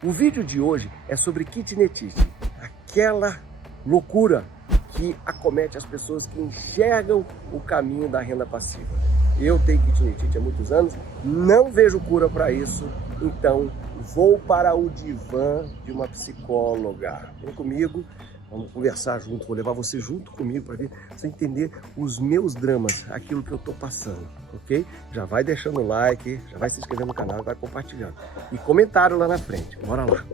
O vídeo de hoje é sobre kitnetite, aquela loucura que acomete as pessoas que enxergam o caminho da renda passiva. Eu tenho kitnetite há muitos anos, não vejo cura para isso, então vou para o divã de uma psicóloga. Vem comigo, vamos conversar junto, vou levar você junto comigo para ver, você entender os meus dramas, aquilo que eu estou passando, ok? Já vai deixando o like, já vai se inscrevendo no canal, vai compartilhando. E comentário lá na frente, bora lá!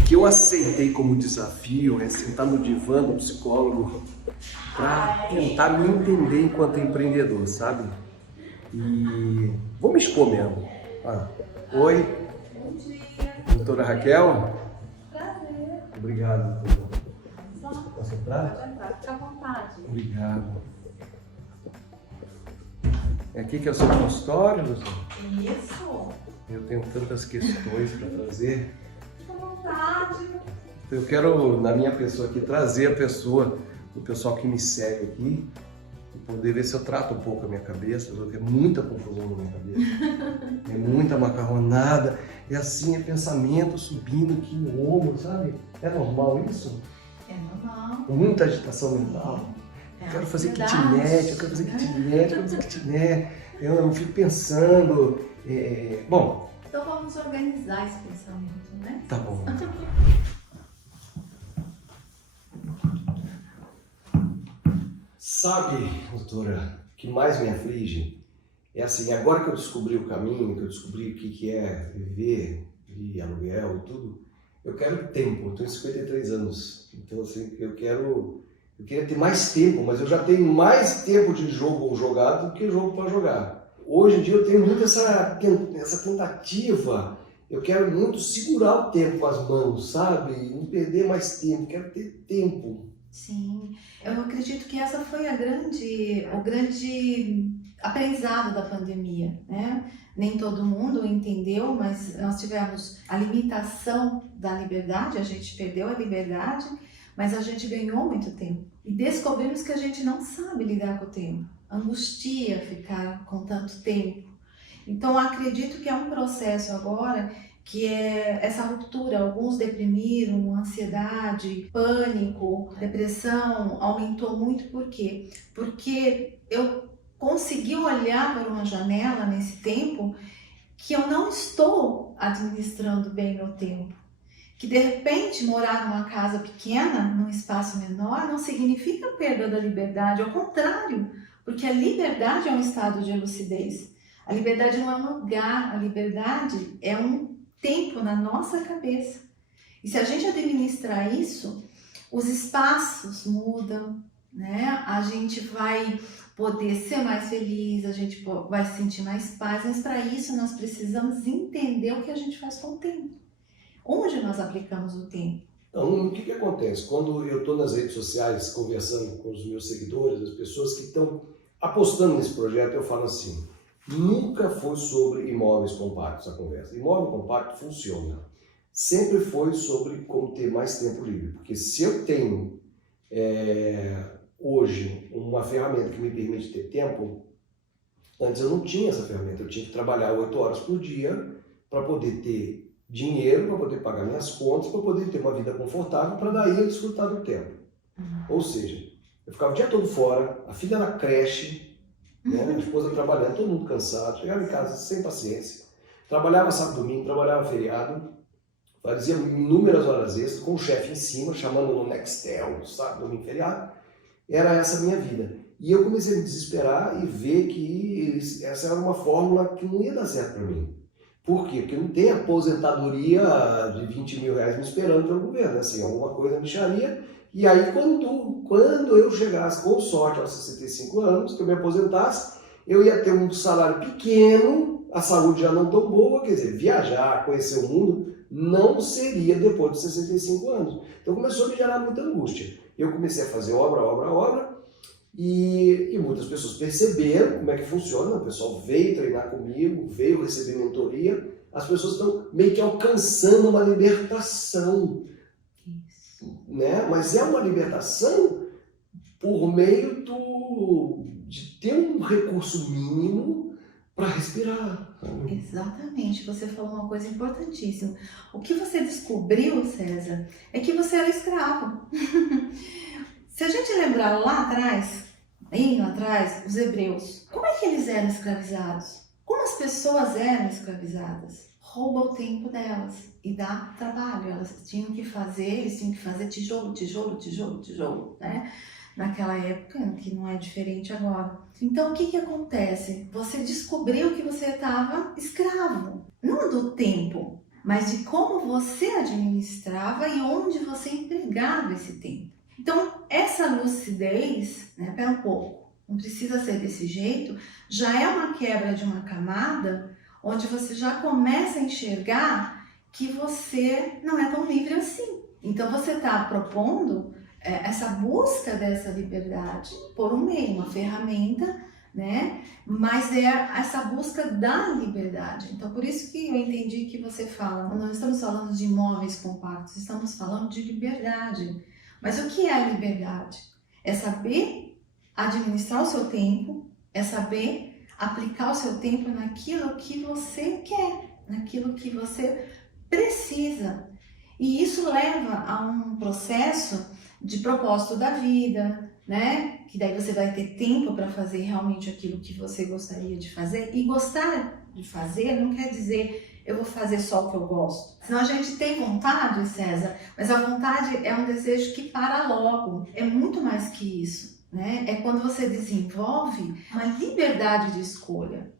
O que eu aceitei como desafio é sentar no divã do psicólogo para tentar me entender enquanto empreendedor, sabe? E vou me expor mesmo. Oi, doutora Raquel? Prazer. Obrigado, doutora. Posso entrar? Pode entrar, fica à vontade. Obrigado. Aqui que é o seu consultório, doutor? Isso. Eu tenho tantas questões para trazer. Fica à vontade. Eu quero, na minha pessoa aqui, trazer a pessoa, o pessoal que me segue aqui, e poder ver se eu trato um pouco a minha cabeça, porque é muita confusão na minha cabeça, é muita macarronada, é assim, é pensamento subindo aqui no ombro, sabe? É normal isso? É normal. Muita agitação mental. Eu quero fazer kitnet, eu quero fazer kitnet, eu quero fazer kitnet, eu fico pensando, bom... Então vamos organizar esse pensamento, né? Tá bom. Sabe, doutora, o que mais me aflige é assim, agora que eu descobri o caminho, que eu descobri o que é viver de aluguel e tudo, eu quero tempo, eu tenho 53 anos, então assim, eu queria ter mais tempo, mas eu já tenho mais tempo de jogo jogado do que jogo para jogar. Hoje em dia eu tenho muito essa tentativa, eu quero muito segurar o tempo com as mãos, sabe? Não perder mais tempo, quero ter tempo. Sim, eu acredito que essa foi o grande aprendizado da pandemia, né? Nem todo mundo entendeu, mas nós tivemos a limitação da liberdade, a gente perdeu a liberdade, mas a gente ganhou muito tempo. E descobrimos que a gente não sabe lidar com o tempo. Angustia ficar com tanto tempo. Então, acredito que é um processo agora que é essa ruptura. Alguns deprimiram, ansiedade, pânico, depressão, aumentou muito. Por quê? Porque eu consegui olhar para uma janela nesse tempo que eu não estou administrando bem meu tempo. Que de repente morar numa casa pequena, num espaço menor, não significa perda da liberdade, ao contrário, porque a liberdade é um estado de lucidez. A liberdade não é um lugar, a liberdade é um tempo na nossa cabeça. E se a gente administrar isso, os espaços mudam, né? A gente vai poder ser mais feliz, a gente vai sentir mais paz, mas para isso nós precisamos entender o que a gente faz com o tempo. Onde nós aplicamos o tempo? Então, o que acontece? Quando eu estou nas redes sociais conversando com os meus seguidores, as pessoas que estão apostando nesse projeto, eu falo assim, nunca foi sobre imóveis compactos a conversa. Imóvel compacto funciona. Sempre foi sobre como ter mais tempo livre. Porque se eu tenho hoje uma ferramenta que me permite ter tempo, antes eu não tinha essa ferramenta. Eu tinha que trabalhar 8 horas por dia para poder ter dinheiro, para poder pagar minhas contas, para poder ter uma vida confortável, para daí eu desfrutar do tempo. Ou seja, eu ficava o dia todo fora, a filha na creche, né? A esposa trabalhando, todo mundo cansado, chegava em casa sem paciência, trabalhava sábado, domingo, trabalhava feriado, fazia inúmeras horas extras, com o chefe em cima, chamando no Nextel, sábado, domingo, feriado. Era essa a minha vida. E eu comecei a me desesperar e ver que essa era uma fórmula que não ia dar certo para mim. Por quê? Porque não tem aposentadoria de 20 mil reais me esperando pelo governo, assim, alguma coisa me charia. E aí, quando eu chegasse, com sorte, aos 65 anos, que eu me aposentasse, eu ia ter um salário pequeno, a saúde já não tão boa, quer dizer, viajar, conhecer o mundo, não seria depois de 65 anos. Então começou a me gerar muita angústia. Eu comecei a fazer obra, e muitas pessoas perceberam como é que funciona, o pessoal veio treinar comigo, veio receber mentoria, as pessoas estão meio que alcançando uma libertação, né? Mas é uma libertação por meio de ter um recurso mínimo para respirar. Exatamente, você falou uma coisa importantíssima. O que você descobriu, César, é que você era escravo. Se a gente lembrar lá atrás, bem lá atrás, os hebreus, como é que eles eram escravizados? Como as pessoas eram escravizadas? Rouba o tempo delas e dá trabalho. Eles tinham que fazer tijolo, tijolo, tijolo, tijolo, né? Naquela época, que não é diferente agora. Então, o que acontece? Você descobriu que você estava escravo, não do tempo, mas de como você administrava e onde você empregava esse tempo. Então, essa lucidez, né, pera um pouco, não precisa ser desse jeito, já é uma quebra de uma camada onde você já começa a enxergar que você não é tão livre assim. Então, você está propondo essa busca dessa liberdade por um meio, uma ferramenta, né? Mas é essa busca da liberdade. Então, por isso que eu entendi que você fala, não estamos falando de imóveis compactos, estamos falando de liberdade. Mas o que é a liberdade? É saber administrar o seu tempo, é saber aplicar o seu tempo naquilo que você quer, naquilo que você precisa. E isso leva a um processo de propósito da vida, né? Que daí você vai ter tempo para fazer realmente aquilo que você gostaria de fazer. E gostar de fazer não quer dizer eu vou fazer só o que eu gosto. Senão a gente tem vontade, César, mas a vontade é um desejo que para logo. É muito mais que isso, né? É quando você desenvolve uma liberdade de escolha,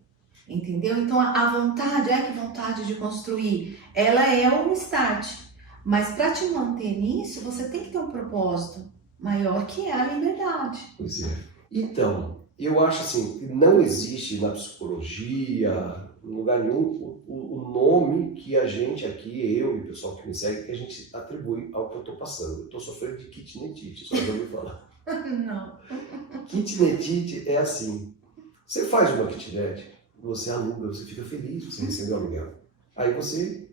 entendeu? Então a vontade, que vontade de construir, ela é o start. Mas para te manter nisso, você tem que ter um propósito maior, que é a liberdade. Pois é. Então, eu acho assim, que não existe na psicologia, em lugar nenhum, o nome que a gente aqui, eu e o pessoal que me segue, que a gente atribui ao que eu estou passando. Eu estou sofrendo de kitnetite, só já ouviu falar. Não. Kitnetite é assim, você faz uma kitnet, você aluga, você fica feliz, você recebeu aluguel. Aí você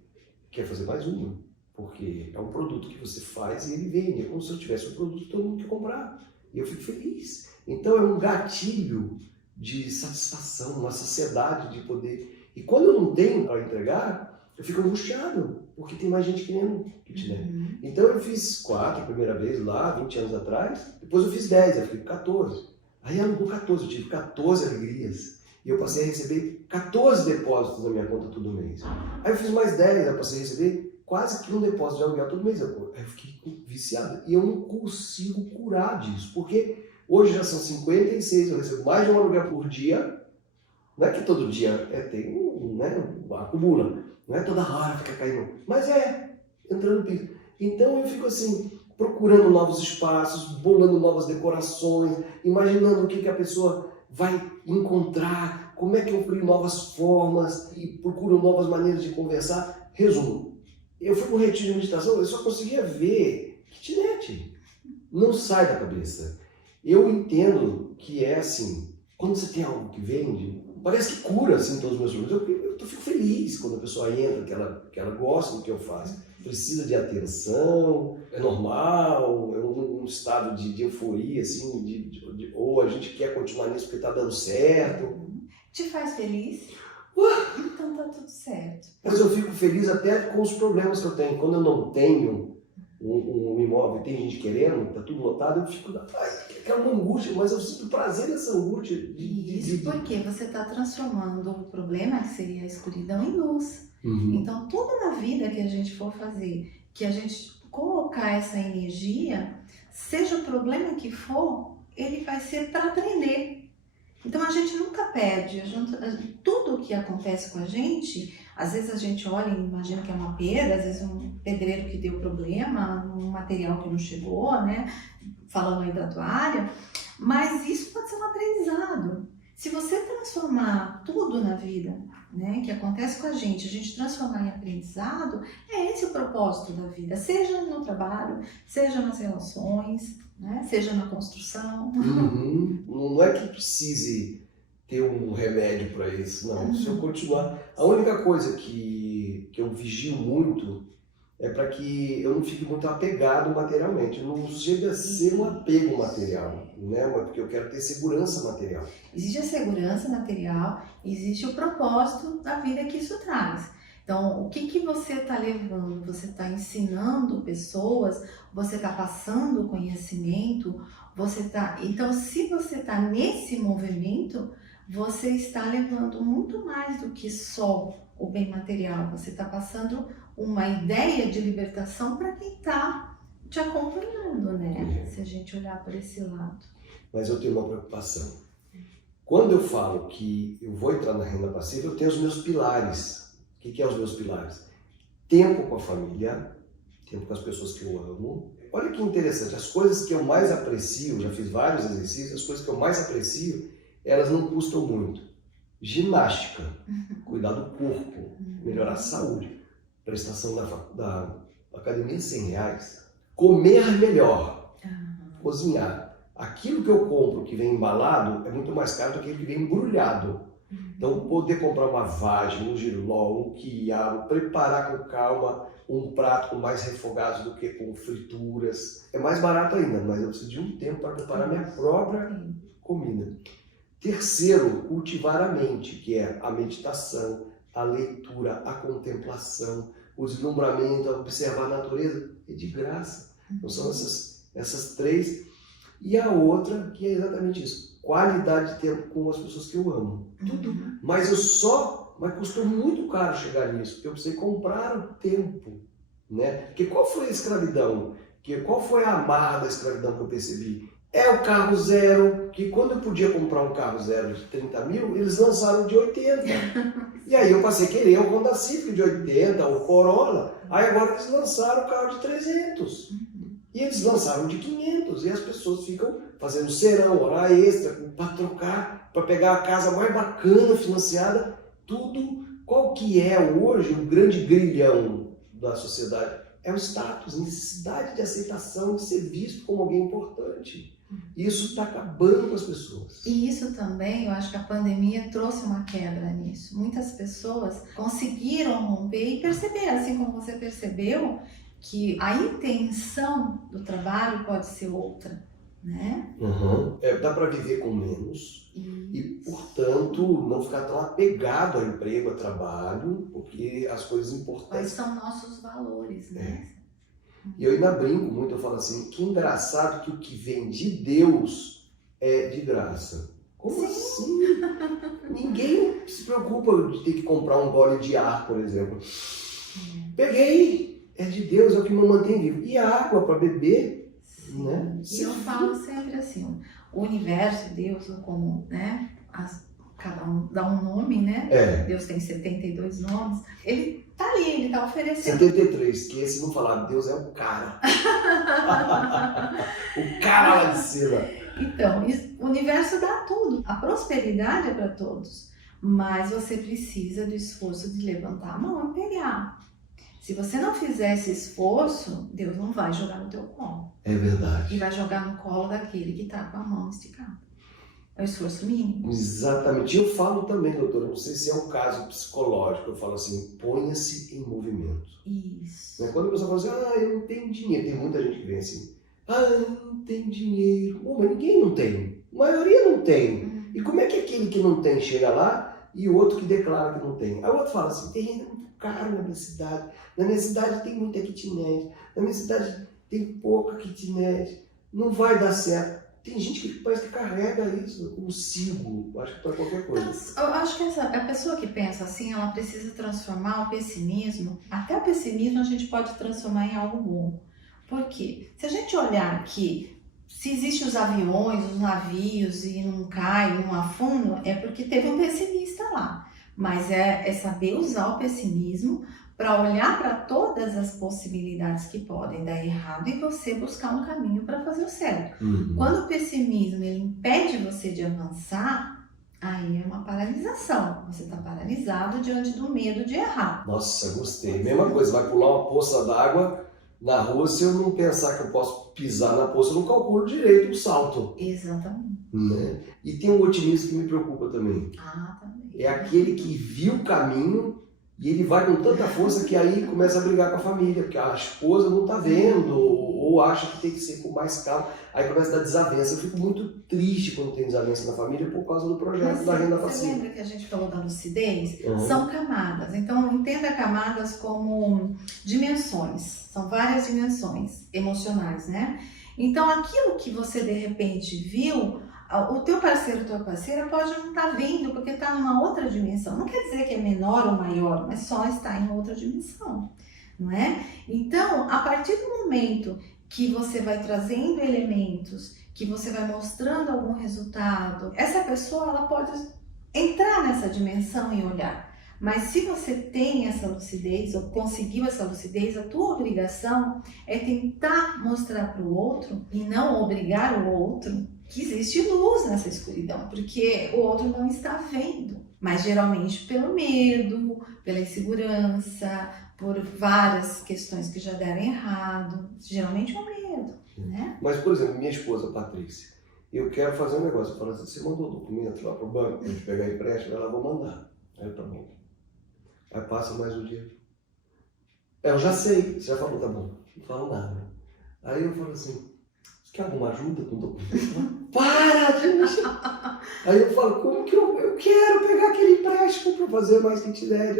quer fazer mais uma. Porque é um produto que você faz e ele vende. É como se eu tivesse um produto todo mundo quer comprar. E eu fico feliz. Então é um gatilho de satisfação, uma saciedade de poder. E quando eu não tenho para entregar, eu fico angustiado. Porque tem mais gente querendo kitnet. Então eu fiz 4 a primeira vez lá, 20 anos atrás. Depois eu fiz 10, eu fiquei com 14. Aí alugou 14, eu tive 14 alegrias. E eu passei a receber 14 depósitos na minha conta todo mês. Aí eu fiz mais 10, eu passei a receber quase que um depósito de aluguel todo mês. Eu fiquei viciado. E eu não consigo curar disso. Porque hoje já são 56, eu recebo mais de um aluguel por dia. Não é que todo dia tem, né, acumula. Não é toda hora fica caindo. Mas entrando no piso. Então eu fico assim, procurando novos espaços, bolando novas decorações, imaginando o que a pessoa vai encontrar, como é que eu crio novas formas e procuro novas maneiras de conversar. Resumo. Eu fui para um retiro de meditação, eu só conseguia ver kitnet. Não sai da cabeça. Eu entendo que é assim, quando você tem algo que vende, parece que cura assim, todos os meus problemas. Eu fico feliz quando a pessoa entra, que ela gosta do que eu faço. Precisa de atenção, é normal, é um estado de euforia, assim, ou a gente quer continuar nisso porque está dando certo. Te faz feliz? Então tá tudo certo. Mas eu fico feliz até com os problemas que eu tenho. Quando eu não tenho um imóvel e tem gente querendo, tá tudo lotado, eu fico, aquela angústia, mas eu sinto prazer nessa angústia. Isso porque você está transformando o problema, que seria a escuridão, em luz. Então tudo na vida que a gente for fazer, que a gente colocar essa energia, seja o problema que for, ele vai ser para aprender. Então a gente nunca perde, tudo o que acontece com a gente, às vezes a gente olha e imagina que é uma perda, às vezes um pedreiro que deu problema, um material que não chegou, né, falando aí da tua área, mas isso pode ser um aprendizado. Se você transformar tudo na vida, né, que acontece com a gente transformar em aprendizado, é esse o propósito da vida, seja no trabalho, seja nas relações, né? Seja na construção. Não é que precise ter um remédio para isso, não. Se eu continuar... A única coisa que eu vigio muito é para que eu não fique muito apegado materialmente. Não chega a ser um apego material, né? Mas porque eu quero ter segurança material. Existe a segurança material, existe o propósito da vida que isso traz. Então, o que você está levando? Você está ensinando pessoas, você está passando conhecimento, Então, se você está nesse movimento, você está levando muito mais do que só o bem material. Você está passando uma ideia de libertação para quem está te acompanhando, né? Se a gente olhar por esse lado. Mas eu tenho uma preocupação. Quando eu falo que eu vou entrar na renda passiva, eu tenho os meus pilares. O que é os meus pilares? Tempo com a família, tempo com as pessoas que eu amo. Olha que interessante, as coisas que eu mais aprecio, já fiz vários exercícios, as coisas que eu mais aprecio, elas não custam muito. Ginástica, cuidar do corpo, melhorar a saúde, prestação da academia R$100, comer melhor, cozinhar. Aquilo que eu compro que vem embalado é muito mais caro do que aquilo que vem embrulhado. Então, poder comprar uma vagem, um jiló, um quiabo, preparar com calma um prato com mais refogados do que com frituras. É mais barato ainda, mas eu preciso de um tempo para preparar minha própria comida. Terceiro, cultivar a mente, que é a meditação, a leitura, a contemplação, o deslumbramento, a observar a natureza. É de graça. Então, são essas três. E a outra, que é exatamente isso. Qualidade de tempo com as pessoas que eu amo. Tudo. Mas custou muito caro chegar nisso, porque eu precisei comprar o tempo, né? Porque qual foi a escravidão? Qual foi a amarra da escravidão que eu percebi? É o carro zero, que quando eu podia comprar um carro zero de 30 mil, eles lançaram de 80. E aí eu passei a querer o Honda Civic de 80, o Corolla. Aí agora eles lançaram o carro de 300. E eles lançaram de 500. E as pessoas ficam fazendo serão, hora extra, para trocar, para pegar a casa mais bacana, financiada. Tudo. Qual que é hoje o grande grilhão da sociedade? É o status, necessidade de aceitação, de ser visto como alguém importante. Isso está acabando com as pessoas. E isso também, eu acho que a pandemia trouxe uma quebra nisso. Muitas pessoas conseguiram romper e perceber, assim como você percebeu, que a intenção do trabalho pode ser outra, né? Dá para viver com menos e, portanto, não ficar tão apegado ao emprego, ao trabalho, porque as coisas importantes... Quais são nossos valores, né? E eu ainda brinco muito, eu falo assim, que engraçado que o que vem de Deus é de graça. Como assim? Ninguém se preocupa de ter que comprar um gole de ar, por exemplo. Peguei, é de Deus, é o que me mantém vivo. E água para beber, né? E eu falo sempre assim, o universo, Deus, como, né? Cada um dá um nome, né? Deus tem 72 nomes. Ele tá ali, ele tá oferecendo. 73, que esse não falar, Deus é o cara. O cara lá de cima. Então, o universo dá tudo. A prosperidade é para todos. Mas você precisa do esforço de levantar a mão e pegar. Se você não fizer esse esforço, Deus não vai jogar no teu colo. É verdade. E vai jogar no colo daquele que tá com a mão esticada. É o esforço mínimo. Exatamente. Eu falo também, doutora, não sei se é um caso psicológico, eu falo assim, ponha-se em movimento. Isso. Quando a pessoa fala assim, eu não tenho dinheiro, tem muita gente que vem assim, eu não tenho dinheiro. Mas ninguém não tem, a maioria não tem. E como é que aquele que não tem chega lá e o outro que declara que não tem? Aí o outro fala assim, tem renda muito caro na minha cidade tem muita kitnet, na minha cidade tem pouca kitnet, não vai dar certo. Tem gente que parece que carrega isso consigo, acho que para qualquer coisa. Eu acho que a pessoa que pensa assim, ela precisa transformar o pessimismo, até o pessimismo a gente pode transformar em algo bom. Por quê? Se a gente olhar aqui, se existem os aviões, os navios e não cai, não afunda, é porque teve um pessimista lá. Mas é saber usar o pessimismo para olhar para todas as possibilidades que podem dar errado e você buscar um caminho para fazer o certo. Quando o pessimismo ele impede você de avançar, aí é uma paralisação. Você está paralisado diante do medo de errar. Nossa, gostei. Mesma coisa, vai pular uma poça d'água na rua, se eu não pensar que eu posso pisar na poça, eu não calculo direito o salto. Exatamente. Né? E tem um otimismo que me preocupa também. Também. É aquele que viu o caminho E ele vai com tanta força que aí começa a brigar com a família, porque a esposa não está vendo, ou acha que tem que ser com mais calma. Aí começa a dar desavença. Eu fico muito triste quando tem desavença na família por causa do projeto da renda Você passiva. lembra que a gente falou da lucidez? Uhum. São camadas. Então, entenda camadas como dimensões. São várias dimensões emocionais, né? Então, aquilo que você de repente viu, o teu parceiro, tua parceira pode não estar vendo porque está numa outra dimensão. Não quer dizer que é menor ou maior, mas só está em outra dimensão, não é? Então, a partir do momento que você vai trazendo elementos, que você vai mostrando algum resultado, essa pessoa ela pode entrar nessa dimensão e olhar. Mas se você tem essa lucidez ou conseguiu essa lucidez, a tua obrigação é tentar mostrar para o outro e não obrigar o outro que existe luz nessa escuridão, porque o outro não está vendo. Mas geralmente pelo medo, pela insegurança, por várias questões que já deram errado, geralmente é o medo, né? Mas, por exemplo, minha esposa, Patrícia, eu quero fazer um negócio. Eu falo assim, você mandou o documento lá para o banco para a gente pegar empréstimo? Ela, vou mandar. Aí eu, tá bom. Aí passa mais um dia. Eu já sei, você já falou, tá bom. Não falo nada. Aí eu falo assim, você quer alguma ajuda com o documento? Para, gente! Aí eu falo, como que eu quero pegar aquele empréstimo para fazer mais que tiver?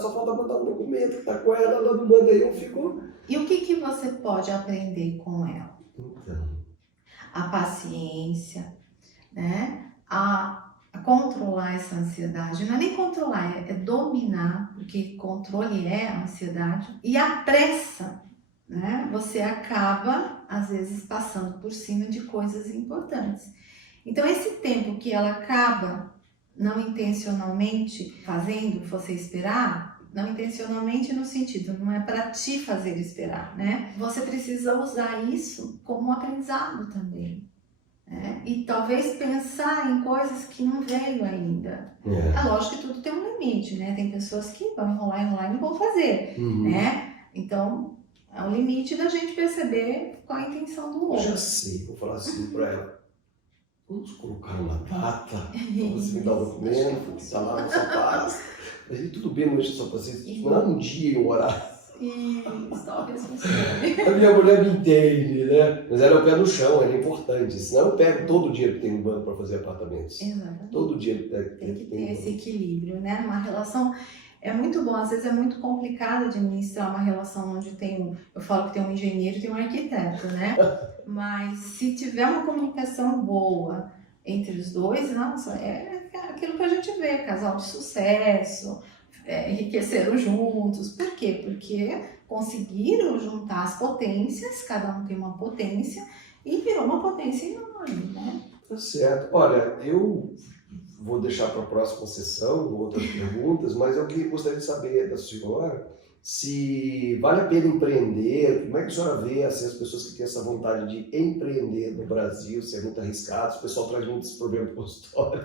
Só falta mandar um documento que tá com ela não manda, aí eu fico... E o que você pode aprender com ela? Então... A paciência, né? A controlar essa ansiedade. Não é nem controlar, é dominar, porque controle é a ansiedade. E a pressa, né? Você acaba, às vezes, passando por cima de coisas importantes. Então, esse tempo que ela acaba não intencionalmente fazendo você esperar, não intencionalmente no sentido, não é para te fazer esperar, né? Você precisa usar isso como um aprendizado também, né? E talvez pensar em coisas que não veio ainda. É lógico que tudo tem um limite, né? Tem pessoas que vão enrolar e não vão fazer, né? Então, é o limite da gente perceber qual a intenção do outro. Já sei, vou falar assim para ela. Vamos colocar uma data, você me dá o documento, que está lá na sua pasta. Mas tudo bem, não deixa só para vocês, não é um dia e um horário. Isso, talvez funcione. A minha mulher me entende, né? Mas ela é o pé no chão, ela é importante. Senão eu pego todo o dinheiro que tem no banco para fazer apartamentos. Exatamente. Todo o dinheiro tem que ter esse equilíbrio, né? Uma relação é muito bom, às vezes é muito complicado administrar uma relação onde tem eu falo que tem um engenheiro e tem um arquiteto, né? Mas se tiver uma comunicação boa entre os dois, nossa, é aquilo que a gente vê, casal de sucesso, enriqueceram juntos. Por quê? Porque conseguiram juntar as potências, cada um tem uma potência, e virou uma potência enorme, né? Tá certo. Olha, eu vou deixar para a próxima sessão outras perguntas, mas eu gostaria de saber da senhora se vale a pena empreender, como é que a senhora vê assim, as pessoas que têm essa vontade de empreender no Brasil, se é muito arriscado, o pessoal traz muitos problemas para o consultório,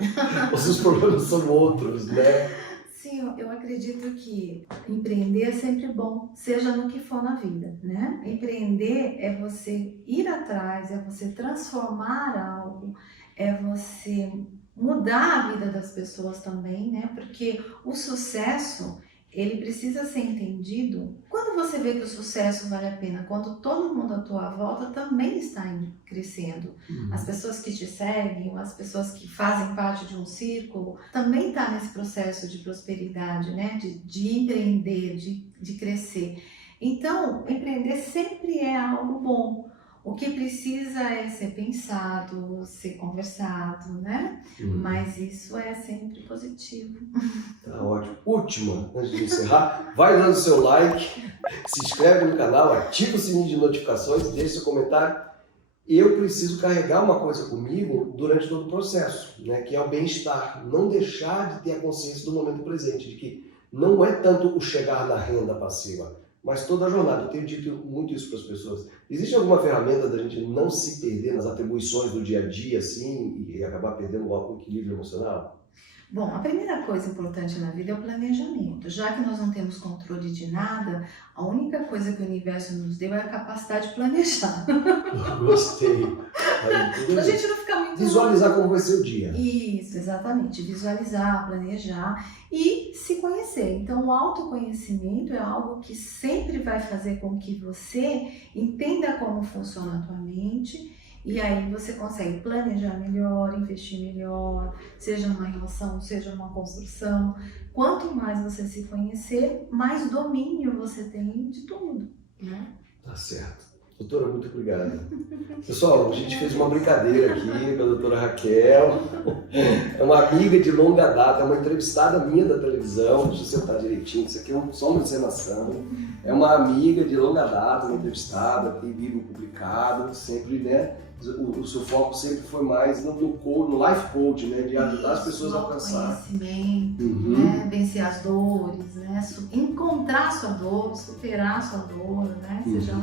ou se os problemas são outros, né? Sim, eu acredito que empreender é sempre bom, seja no que for na vida, né? Empreender é você ir atrás, é você transformar algo, é você mudar a vida das pessoas também, né? Porque o sucesso, ele precisa ser entendido quando você vê que o sucesso vale a pena, quando todo mundo à tua volta também está crescendo. As pessoas que te seguem, as pessoas que fazem parte de um círculo, também está nesse processo de prosperidade, né? De empreender, de crescer. Então, empreender sempre é algo bom. O que precisa é ser pensado, ser conversado, né? Mas isso é sempre positivo. Tá ótimo. Última, antes de encerrar, vai dando seu like, se inscreve no canal, ativa o sininho de notificações, deixe seu comentário. Eu preciso carregar uma coisa comigo durante todo o processo, né? Que é o bem-estar. Não deixar de ter a consciência do momento presente, de que não é tanto o chegar na renda passiva, mas toda a jornada. Eu tenho dito muito isso para as pessoas. Existe alguma ferramenta da gente não se perder nas atribuições do dia a dia, assim, e acabar perdendo o equilíbrio emocional? Bom, a primeira coisa importante na vida é o planejamento. Já que nós não temos controle de nada, a única coisa que o universo nos deu é a capacidade de planejar. Gostei. A gente não fica muito... Visualizar como vai ser o dia. Isso, exatamente. Visualizar, planejar e se conhecer. Então, o autoconhecimento é algo que sempre vai fazer com que você entenda como funciona a tua mente e aí você consegue planejar melhor, investir melhor, seja numa relação, seja numa construção. Quanto mais você se conhecer, mais domínio você tem de tudo, né? Tá certo. Doutora, muito obrigado. Pessoal, a gente fez uma brincadeira aqui com a doutora Raquel. É uma amiga de longa data, é uma entrevistada minha da televisão. Deixa eu sentar direitinho, isso aqui é só uma encenação. É uma amiga de longa data, uma entrevistada, tem livro publicado, sempre, né? O seu foco sempre foi mais no life coach, né? De ajudar as pessoas a alcançar. Conhecimento, né? Vencer as dores, né? Encontrar sua dor, superar sua dor, né? Seja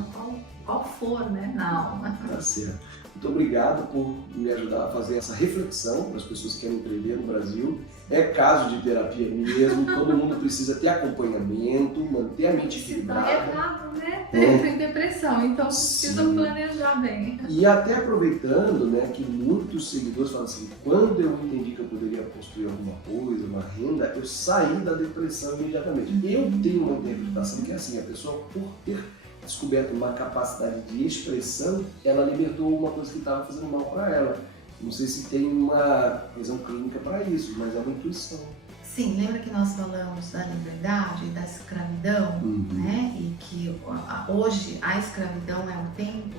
qual for, né? Na alma. Tá certo. Muito obrigado por me ajudar a fazer essa reflexão para as pessoas que querem empreender no Brasil. É caso de terapia mesmo, todo mundo precisa ter acompanhamento, manter a mente Se tá equilibrada. errado, né? Tem depressão, então precisa Sim. planejar bem. E até aproveitando, né, que muitos seguidores falam assim, quando eu entendi que eu poderia construir alguma coisa, uma renda, eu saí da depressão imediatamente. Eu tenho uma interpretação que é assim, a pessoa por ter descoberto uma capacidade de expressão, ela libertou uma coisa que estava fazendo mal para ela. Não sei se tem uma visão clínica para isso, mas é uma intuição. Sim, lembra que nós falamos da liberdade, da escravidão, né? E que hoje a escravidão é o tempo,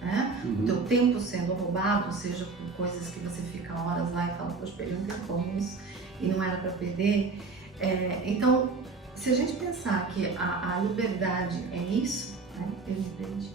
né? O teu tempo sendo roubado, seja por coisas que você fica horas lá e fala, poxa, perdi um tempo isso e não era para perder. Então, se a gente pensar que a liberdade é isso, né? Eu entendi.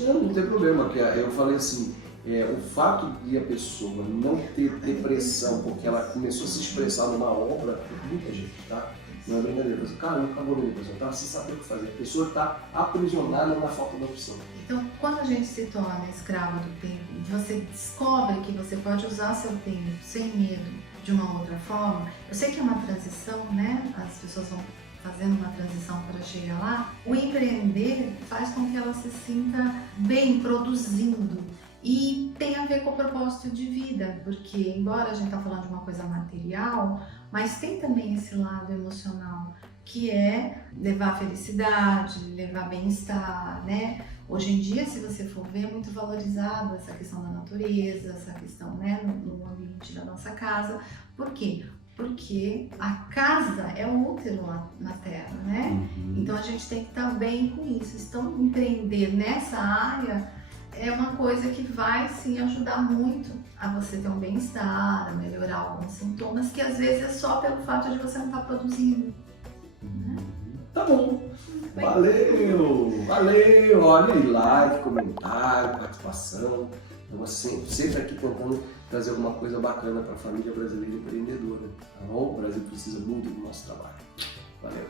Não tem problema, que eu falei assim, o fato de a pessoa não ter depressão porque ela começou a se expressar numa obra, muita gente, tá? Não é brincadeira, mas, cara, não acabou minha depressão, tá? Sem saber o que fazer. A pessoa está aprisionada na falta da opção. Então, quando a gente se torna escravo do tempo, você descobre que você pode usar seu tempo sem medo de uma outra forma. Eu sei que é uma transição, né? As pessoas vão fazendo uma transição para chegar lá. O empreender faz com que ela se sinta bem, produzindo. E tem a ver com o propósito de vida, porque embora a gente está falando de uma coisa material, mas tem também esse lado emocional, que é levar felicidade, levar bem-estar, né? Hoje em dia, se você for ver, é muito valorizado essa questão da natureza, essa questão, né, no ambiente da nossa casa. Por quê? Porque a casa é o útero lá na Terra, né? Então a gente tem que estar bem com isso. Então, empreender nessa área é uma coisa que vai sim ajudar muito a você ter um bem-estar, a melhorar alguns sintomas, que às vezes é só pelo fato de você não estar produzindo. Né? Tá bom. Valeu! Olha aí, like, comentário, participação. Estamos sempre aqui tentando trazer alguma coisa bacana para a família brasileira empreendedora. Tá bom? O Brasil precisa muito do nosso trabalho. Valeu!